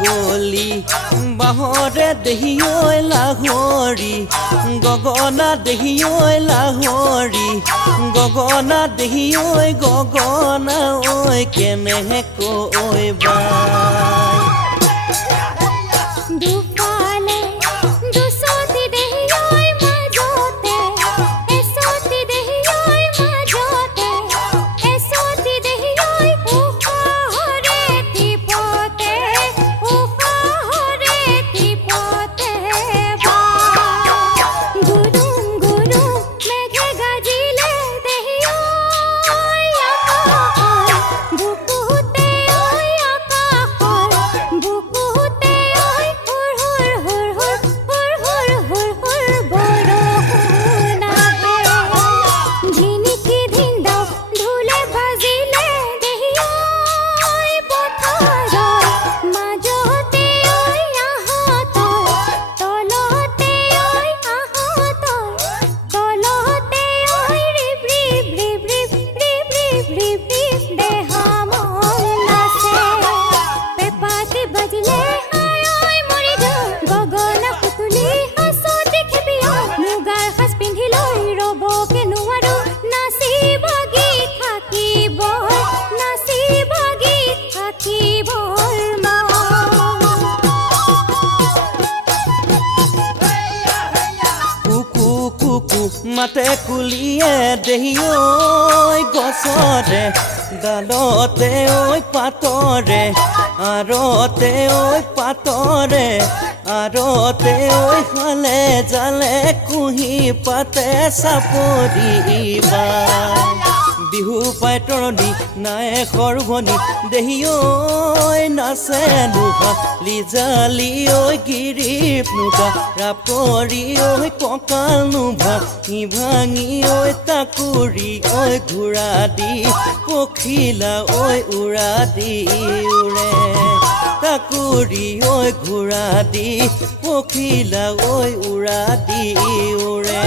গলি বাহৰে দেহি ঐ লাহৰি গগনা দেহি ঐ লাহৰি গগনা দেহি ঐ গগনা ঐ কেনেহে কৈ বাই দুফালে দুচতি দেহি ঐ মাজতে এচতি দেহি ঐ মাজতে এচতি দেহি ঐ উশাহৰে টিপতে উশাহৰে টিপতে গুৰুম গুৰুম মেঘে গাজিলে দেহি ঐ আকাশৰ বুকুতে ঐ আকাশৰ বুকুতে ঐ হুৰ হুৰ হুৰ হুৰ হুৰ হুৰ হুৰ বৰষুণ আহে ঝিনিকি ধিন্দাও ঢোলে বাজিলে দেহি ঐ পথাৰৰ মাজতে ঐ আহঁতৰ তলতে ঐ আহঁতৰ তলতে ঐ ৰিব ৰিব ৰিব ৰিব ৰিব ৰিব ৰিব ৰিব দেহা মন নাচে পেঁপাটি বাজিলে হায় ঐ মৰি যাওঁ গগনা সুতুলি হাঁচতি খেপি মুগাৰ সাজ পিন্ধি লৈ ৰ'বকে নোৱাৰো নাচিব গীত থাকিব কুকু কুকু মাতে কুলিয়ে দেহি ঐ গছৰে ডালতে ঐ পাতৰে আৰতে ঐ পাতৰে আৰতে ঐ হালে জালে কুহি পাতে চাপৰিবা বিহু পাই তৰণি নাই সৰভনি দেহি ঐ নাচে নুবা লিজালি ঐ গিৰিপ নুবা ৰাপৰি ঐ কঁকাল নুবা ভাঙি ঐ তাকুৰি ঐ ঘোঁৰা দি পখিলা ঐ উৰা দি উৰে তাকুৰি ঐ ঘোঁৰা দি পখিলা ঐ উৰা দি উৰে